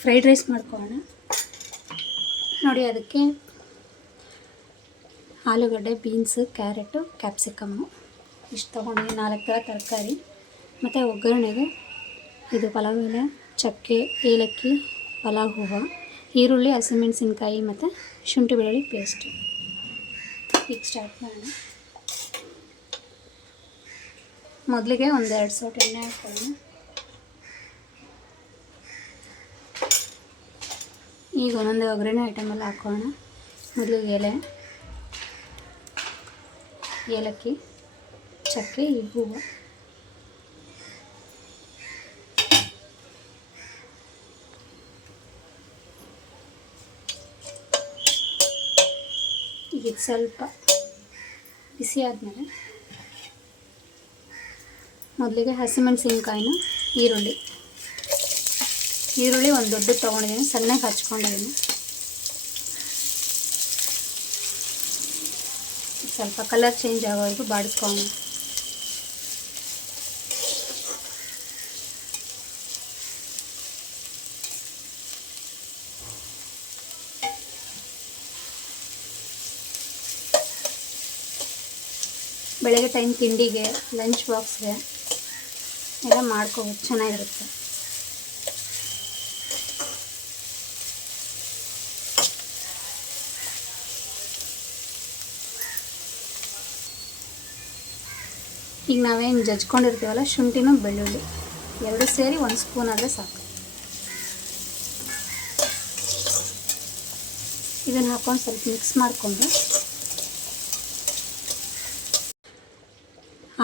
Fried rice ಮಾಡ್ಕೊಳ್ಳೋಣ ನೋಡಿ. ಅದಕ್ಕೆ ಆಲೂಗಡ್ಡೆ, ಬೀನ್ಸು, ಕ್ಯಾರೆಟು, ಕ್ಯಾಪ್ಸಿಕಮ್ಮು ಇಷ್ಟು ತೊಗೊಂಡು 4 ಥರ ತರಕಾರಿ ಮತ್ತು ಒಗ್ಗರಣೆಗೆ ಇದು ಪಲಾವ್ ಎಲೆ, ಚಕ್ಕೆ, ಏಲಕ್ಕಿ, ಪಲಾವ್ ಹೂವು, ಈರುಳ್ಳಿ, ಹಸಿಮೆಣಸಿನ್ಕಾಯಿ ಮತ್ತು ಶುಂಠಿ ಬೆಳ್ಳುಳ್ಳಿ ಪೇಸ್ಟು. ಈಗ ಸ್ಟಾರ್ಟ್ ಮಾಡೋಣ. ಮೊದಲಿಗೆ 1-2 ಸೌಟು ಎಣ್ಣೆ ಹಾಕ್ಕೊಳ್ಳೋಣ. ಈಗ ಒಂದೊಂದೇ ಒಗ್ಗರಣೆ ಐಟಮೆಲ್ಲ ಹಾಕೋಣ. ಮೊದಲಿಗೆ ಎಲೆ, ಏಲಕ್ಕಿ, ಚಕ್ಕೆ, ಹೂವು, ಈಗ ಸ್ವಲ್ಪ ಬಿಸಿ ಆದಮೇಲೆ ಮೊದಲಿಗೆ ಹಸಿಮೆಣಸಿನ್ಕಾಯಿನ, ಈರುಳ್ಳಿ ಒಂದು ದೊಡ್ಡದು ತೊಗೊಂಡಿದ್ದೀನಿ, ಸಣ್ಣಗೆ ಹಚ್ಕೊಂಡಿದ್ದೀನಿ. ಸ್ವಲ್ಪ ಕಲರ್ ಚೇಂಜ್ ಆಗೋವರೆಗೂ ಬಾಡಿಸ್ಕೊಳ್ಳೋಣ. ಬೆಳಗ್ಗೆ ಟೈಮ್ ತಿಂಡಿಗೆ, ಲಂಚ್ ಬಾಕ್ಸ್ಗೆ ಎಲ್ಲ ಮಾಡ್ಕೋಬೋದು, ಚೆನ್ನಾಗಿರುತ್ತೆ. ಈಗ ನಾವೇನು ಜಜ್ಕೊಂಡಿರ್ತೀವಲ್ಲ, ಶುಂಠಿನೂ ಬೆಳ್ಳುಳ್ಳಿ 2 ಸೇರಿ 1 ಸ್ಪೂನ್ ಆದರೆ ಸಾಕು. ಇದನ್ನು ಹಾಕ್ಕೊಂಡು ಸ್ವಲ್ಪ ಮಿಕ್ಸ್ ಮಾಡಿಕೊಂಡು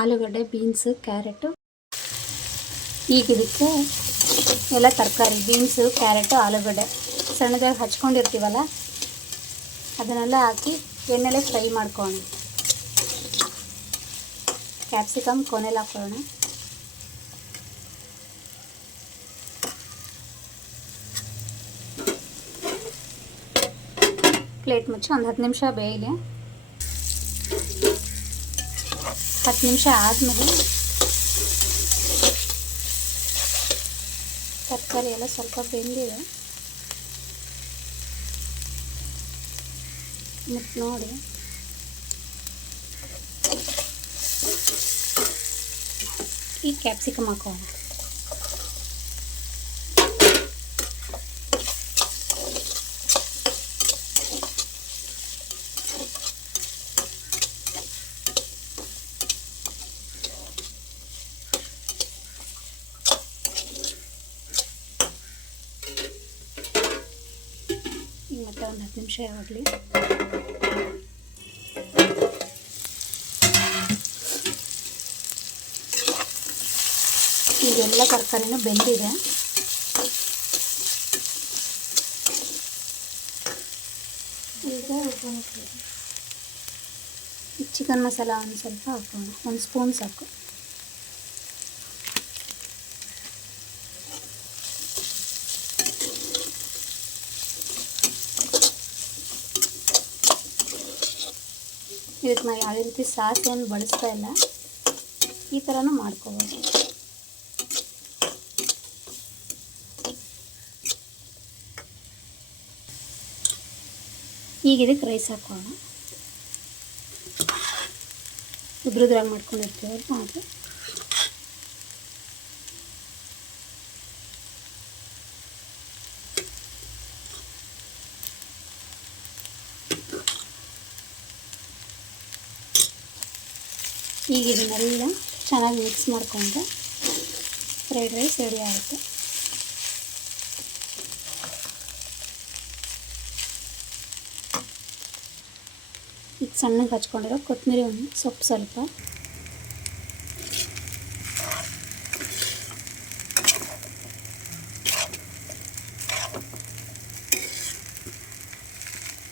ಆಲೂಗಡ್ಡೆ, ಬೀನ್ಸು, ಕ್ಯಾರೆಟು, ಈಗ ಇದಕ್ಕೆ ಎಲ್ಲ ತರಕಾರಿ ಬೀನ್ಸು, ಕ್ಯಾರೆಟು, ಆಲೂಗಡ್ಡೆ ಸಣ್ಣದಾಗಿ ಹಚ್ಕೊಂಡಿರ್ತೀವಲ್ಲ ಅದನ್ನೆಲ್ಲ ಹಾಕಿ ಎಣ್ಣೆಲೆ ಫ್ರೈ ಮಾಡ್ಕೊಳ್ಳೋಣ. ಕ್ಯಾಪ್ಸಿಕಮ್ ಕೊನೆಯಲ್ಲಿ ಹಾಕೊಳ್ಳೋಣ. ಪ್ಲೇಟ್ ಮುಚ್ಚಿ ಒಂದು 10 ನಿಮಿಷ ಬೇಯಲಿ. 10 ನಿಮಿಷ ಆದಮೇಲೆ ತರಕಾರಿ ಎಲ್ಲ ಸ್ವಲ್ಪ ಬೆಂದಿದೆ, ಮತ್ತು ನೋಡಿ ಈ ಕ್ಯಾಪ್ಸಿಕಮ್ ಹಾಕೋಣ. ಈಗ ಮತ್ತೆ ಒಂದು 10 ನಿಮಿಷ ಆಗಲಿ. ಈಗೆಲ್ಲ ತರಕಾರಿನೂ ಬೆಂದಿದೆ. ಈಗ ಚಿಕನ್ ಮಸಾಲ ಒಂದು ಸ್ವಲ್ಪ ಹಾಕೋಣ, 1 ಸ್ಪೂನ್ ಸಾಕು. ಇದಕ್ಕೆ ನಾವು ಯಾವುದೇ ರೀತಿ ಸಾಸ್ ಏನು ಬಳಸ್ತಾ ಇಲ್ಲ, ಈ ಥರನೂ ಮಾಡ್ಕೋಬೋದು. ಈಗ ಇದಕ್ಕೆ ರೈಸ್ ಹಾಕೋಣ. ಉದ್ರುದ್ರಾಗಿ ಮಾಡ್ಕೊಂಡಿರ್ತೀವಲ್ಲ ಅದು. ಈಗ ಇದನ್ನೆಲ್ಲ ಚೆನ್ನಾಗಿ ಮಿಕ್ಸ್ ಮಾಡಿಕೊಂಡ್ರೆ ಫ್ರೈಡ್ ರೈಸ್ ರೆಡಿ ಆಗುತ್ತೆ. ಈಗ ಸಣ್ಣಗೆ ಹಚ್ಕೊಂಡಿರೋ ಕೊತ್ತಂಬರಿ ಸೊಪ್ಪು ಸ್ವಲ್ಪ,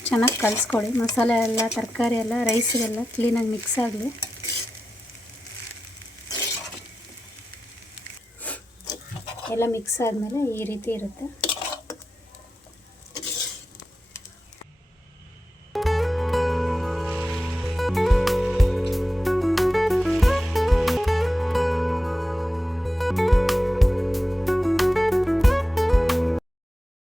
ಚೆನ್ನಾಗಿ ಕಲಿಸ್ಕೊಳ್ಳಿ. ಮಸಾಲೆ ಎಲ್ಲ, ತರಕಾರಿ ಎಲ್ಲ ರೈಸಿಗೆಲ್ಲ ಕ್ಲೀನಾಗಿ ಮಿಕ್ಸ್ ಆಗಲಿ. ಎಲ್ಲ ಮಿಕ್ಸ್ ಆದಮೇಲೆ ಈ ರೀತಿ ಇರುತ್ತೆ.